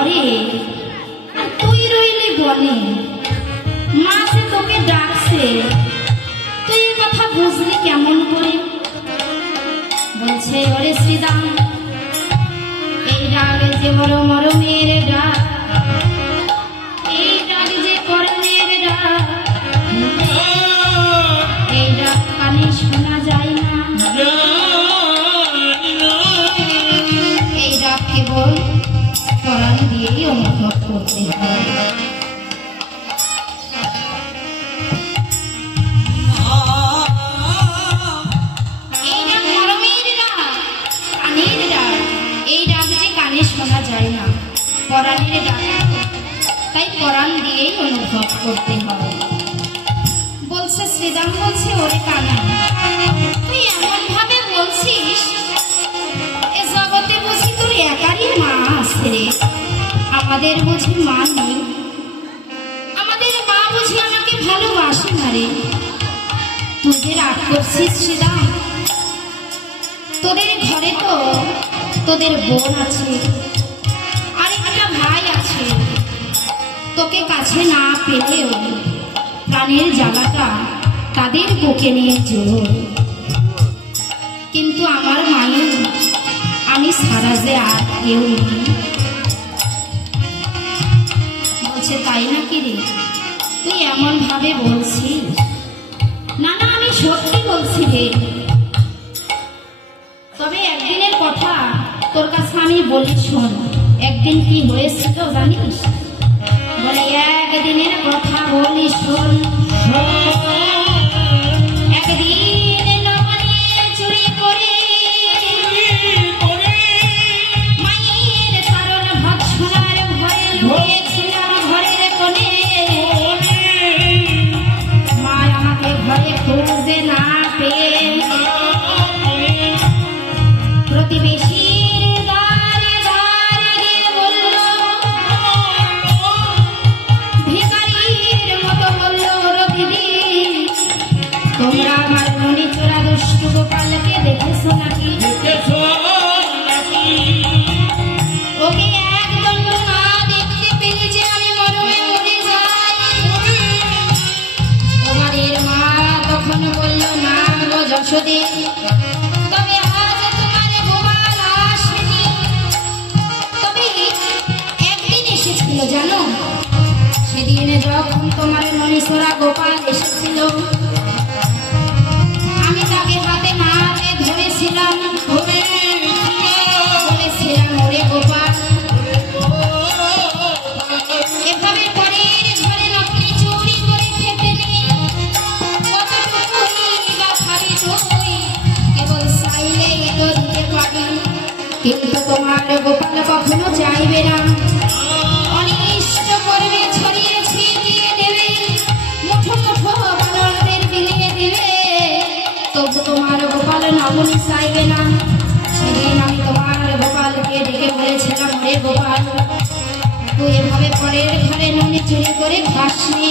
ঘরে আর তুই রইলি বনে। মা সে তোকে ডাকছে, তুই এই কথা বুঝলি কেমন করে? বলছে ওরে শ্রীদাম, এই ডাক যে মর মরমের ডাক, এই ডাক যে কর্মের ডাক, এই ডাক কানে শোনা যায় না। এই ডাক কেবল পরাণ দিয়েই অনুভব করতে হয়। এই ডাক মরমের ডাক, কানের ডাক, এই ডাক যে কানে শোনা যায় না, পরাণের ডাক, তাই পরাণ দিয়েই অনুভব করতে হয়। বলছে শ্রীদাম, বলছে ওরে কানা, তুই এমন ভাবে বলছিস এ জগতে বুঝি তোর একারই মা আছে রে, আমাদের বুঝি মা নেই? আমাদের মা বুঝি আমাকে ভালোবাসে না রে? তুই যে রাগ করছিস শ্রীদাম, তোদের ঘরে তো তোদের বোন আছে, আরেকটা ভাই আছে, তোকে কাছে না পেলেও প্রাণের জ্বালাটা তাদের বুকে নিয়ে জোর। কিন্তু আমার মায়ের আমি সারা যে আর কেউ নেই। বলছে তাই নাকি রে, তুই এমন ভাবে বলছিস? না না, আমি সত্যি বলছি রে। তবে একদিনের কথা তোর কাছে আমি বলি শোন। একদিন কি হয়েছিল জানিস? বলে একদিনের কথা বলি শোন। একদিন লবণে চুরি করে মায়ের কারণ ভৎসনার ভয়ে লুকিয়েছিলাম ঘরের কোণে। মা আমাকে ঘরে খুঁজে না পেয়ে প্রতিবেশীর দ্বারে দ্বারে গিয়ে বলল, ভিখারির মতো বলল, ওরে দিদি, তোমরা আমার মনি চোরা দুষ্টু গোপালকে দেখেছো নাকি? ওকে একদম না দেখতে পেলে যে আমি মরমে মরে যাই। তোমাদের মা তখন বলল, না গো যশোদে, তবে আজ তোমার গোপাল আসেনি, তবে একদিন এসেছিল জানো? সেদিন যখন তোমার মনীষরা গোপাল এসেছিল, আমি তাকে হাতে নাতে ধরেছিলাম, বলেছিলাম ওরে গোপাল, এভাবে পরের ঘরে নকলি চুরি করে খেতে নেই, কতটুকুই বা খাবি তুই, কেবল চাইলেই তো দিতে পারি। কিন্তু তোমার গোপাল কখনো চাইবে না, অনিষ্ট করবে, ছড়িয়ে ছিটিয়ে দেবে, মুঠো মুঠো বানরদের বিলিয়ে দেবে, তবু তোমার গোপাল নমন চাইবে না। সেদিন আমি তোমার গোপালকে ডেকে বলেছিলাম, রে গোপাল, তুই এভাবে পরের ঘরে নুনে চুরি করে খাসনি,